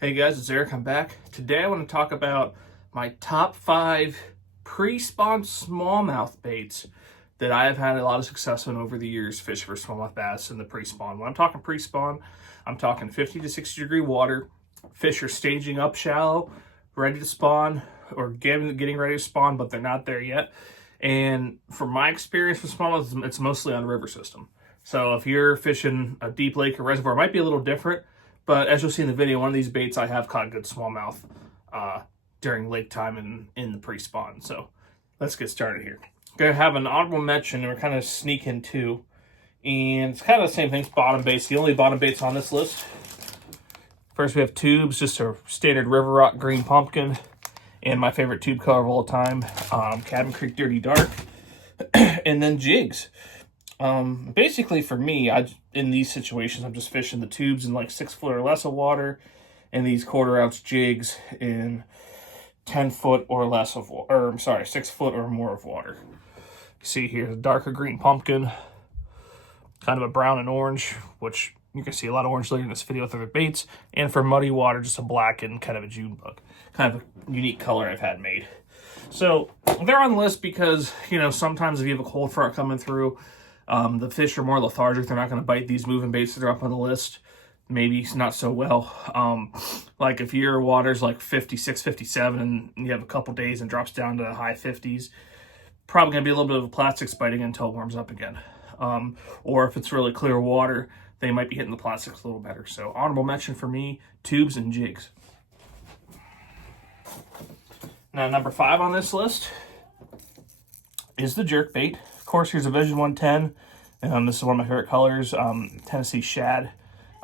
Hey guys, it's Eric. I'm back. Today I want to talk about my top 5 pre-spawn smallmouth baits that I have had a lot of success on over the years fishing for smallmouth bass in the pre-spawn. When I'm talking pre-spawn, I'm talking 50 to 60 degree water. Fish are staging up shallow, ready to spawn, or getting ready to spawn, but they're not there yet. And from my experience with smallmouth, it's mostly on a river system. So if you're fishing a deep lake or reservoir, it might be a little different. But as you'll see in the video, one of these baits I have caught good smallmouth during lake time and in the pre-spawn. So let's get started here. Gonna have an honorable mention, and we're kind of sneaking too. And it's kind of the same thing, bottom baits. The only bottom baits on this list. First we have tubes, just a standard River Rock green pumpkin. And my favorite tube color of all time, Cabin Creek Dirty Dark. And then jigs. Basically for me, in these situations, I'm just fishing the tubes in like 6 foot or less of water, and these 1/4 ounce jigs in 10 foot or less of water, or I'm sorry, 6 foot or more of water. You see here the darker green pumpkin, kind of a brown and orange, which you can see a lot of orange later in this video with other baits, and for muddy water, just a black and kind of a June bug, kind of a unique color I've had made. So they're on the list because, you know, sometimes if you have a cold front coming through, the fish are more lethargic. They're not going to bite these moving baits that are up on the list. Maybe not so well. Like if your water's like 56, 57 and you have a couple days and drops down to high 50s, probably going to be a little bit of a plastics biting until it warms up again. Or if it's really clear water, they might be hitting the plastics a little better. So honorable mention for me, tubes and jigs. Now number 5 on this list is the jerk bait. Of course, here's a Vision 110. This is one of my favorite colors, Tennessee shad.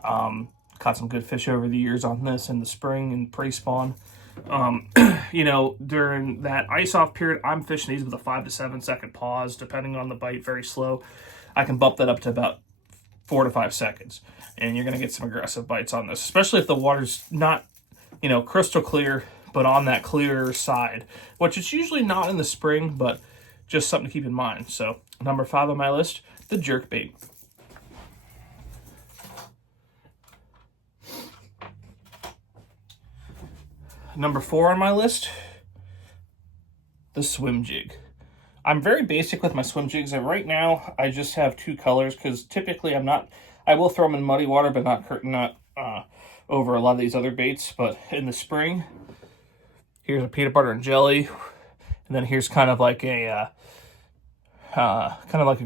Caught some good fish over the years on this in the spring and pre-spawn. You know, during that ice-off period, I'm fishing these with a 5 to 7 second pause, depending on the bite, very slow. I can bump that up to about 4 to 5 seconds, and you're going to get some aggressive bites on this, especially if the water's not, you know, crystal clear, but on that clearer side, which it's usually not in the spring, but just something to keep in mind. So number 5 on my list, the jerk bait. Number 4 on my list, the swim jig. I'm very basic with my swim jigs, and right now I just have 2 colors because typically I will throw them in muddy water, but not over a lot of these other baits. But in the spring, here's a peanut butter and jelly, and then here's kind of like a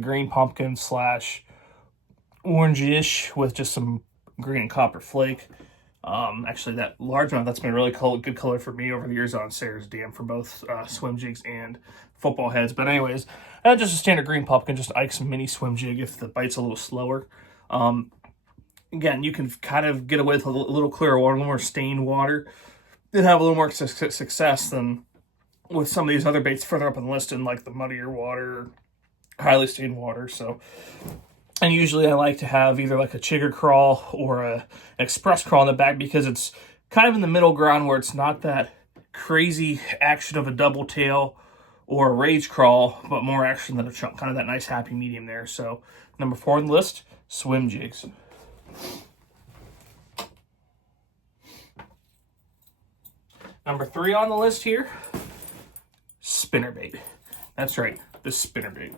green pumpkin slash orange-ish with just some green and copper flake. Actually, that largemouth, that's been a really good color for me over the years on Sayers Dam for both swim jigs and football heads. But anyways, just a standard green pumpkin, just Ike's mini swim jig if the bite's a little slower. Again, you can kind of get away with a little clearer water, a little more stained water, and have a little more success than with some of these other baits further up on the list in like the muddier water, highly stained water. So, and usually I like to have either like a chigger crawl or an express crawl in the back because it's kind of in the middle ground where it's not that crazy action of a double tail or a rage crawl, but more action than a chunk, kind of that nice happy medium there. So number 4 on the list, swim jigs. Number 3 on the list here, spinnerbait. That's right, the spinnerbait.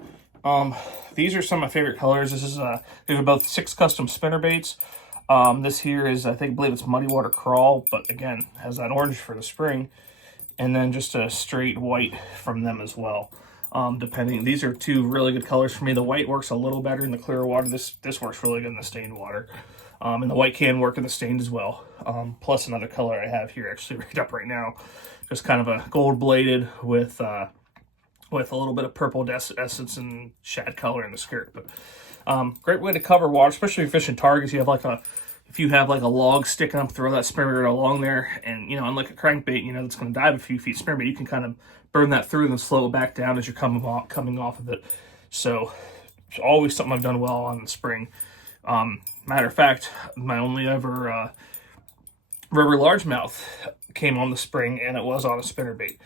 These are some of my favorite colors. These are both 6 custom spinnerbaits. This here is, I believe it's Muddy Water Crawl, but again, has that orange for the spring. And then just a straight white from them as well. These are 2 really good colors for me. The white works a little better in the clear water. This works really good in the stained water. And the white can work in the stained as well. Plus another color I have here actually rigged up right now. Just kind of a gold bladed with a little bit of purple essence and shad color in the skirt. But great way to cover water, especially if you're fishing targets. If you have like a log sticking up, throw that spinnerbait along there, and you know, unlike a crankbait, you know, that's going to dive a few feet, spinnerbait, you can kind of burn that through and then slow it back down as you're coming off of it. So it's always something I've done well on in the spring. Matter of fact, my only ever river largemouth came on the spring, and it was on a spinnerbait.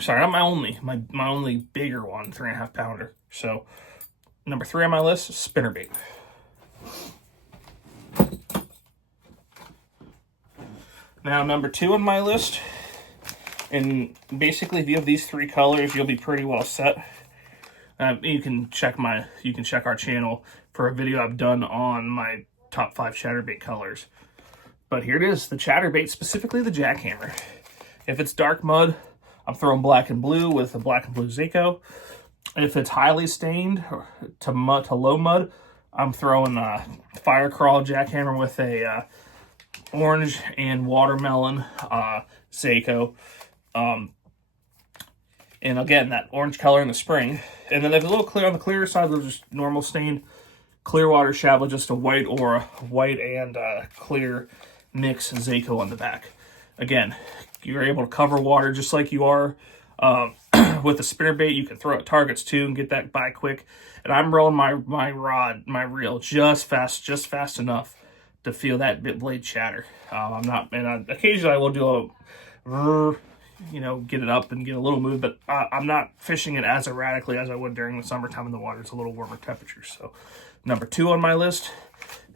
Sorry, not my only bigger one, 3.5 pounder. So number 3 on my list, spinnerbait. Now, number 2 on my list, and basically if you have these 3 colors, you'll be pretty well set. You can check our channel for a video I've done on my top 5 chatterbait colors. But here it is, the chatterbait, specifically the jackhammer. If it's dark mud, I'm throwing black and blue with a black and blue Zaco. If it's highly stained to low mud, I'm throwing a fire crawl jackhammer with a orange and watermelon Zaco. And again, that orange color in the spring. And then if it's a little clear on the clearer side, there's just normal stained Clearwater Chablis, just a white or a white and clear mix Zaco on the back. Again, you're able to cover water just like you are with a spinnerbait. You can throw at targets too and get that by quick. And I'm rolling my reel just fast enough to feel that bit blade chatter. Occasionally I will do a, get it up and get a little move, but I'm not fishing it as erratically as I would during the summertime in the water. It's a little warmer temperatures. So number 2 on my list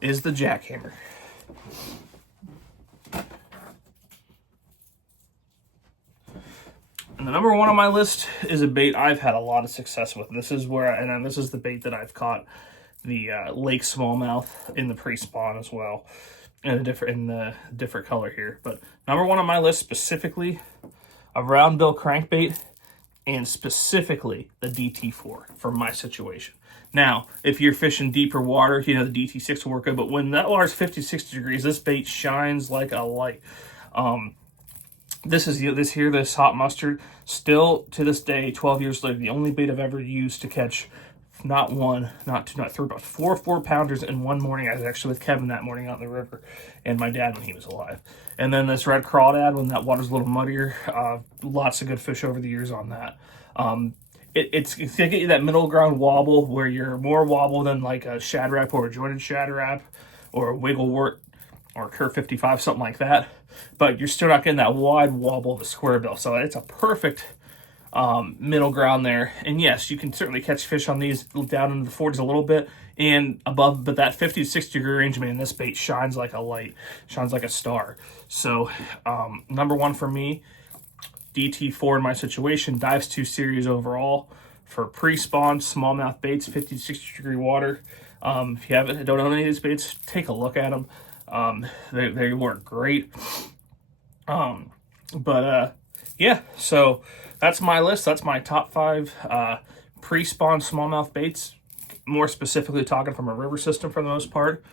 is the jackhammer. And the number 1 on my list is a bait I've had a lot of success with. This is this is the bait that I've caught the lake smallmouth in the pre-spawn as well, in the different color here. But number 1 on my list, specifically a round bill crankbait, and specifically the DT4 for my situation. Now, if you're fishing deeper water, the DT6 will work good, but when that water's 50, 60 degrees, this bait shines like a light. This hot mustard, still to this day, 12 years later, the only bait I've ever used to catch not 1, not 2, not 3, but 4 4-pounders in one morning. I was actually with Kevin that morning out in the river, and my dad when he was alive. And then this red crawdad when that water's a little muddier. Lots of good fish over the years on that. It's going to get you that middle ground wobble where you're more wobble than like a shad rap or a jointed shad rap or a wigglewort or Cur 55, something like that. But you're still not getting that wide wobble of a square bill. So it's a perfect middle ground there. And yes, you can certainly catch fish on these down into the 40s a little bit and above, but that 50 to 60 degree range, man, this bait shines like a light, shines like a star. So number 1 for me, DT4 in my situation, Dives 2 series overall for pre-spawn smallmouth baits, 50 to 60 degree water. If you don't own any of these baits, take a look at them. They work great. Yeah, so that's my list. That's my top 5 pre-spawn smallmouth baits, more specifically talking from a river system for the most part.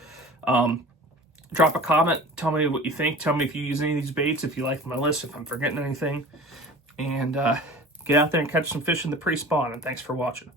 Drop a comment. Tell me what you think. Tell me if you use any of these baits, if you like my list, if I'm forgetting anything. And get out there and catch some fish in the pre-spawn. And thanks for watching.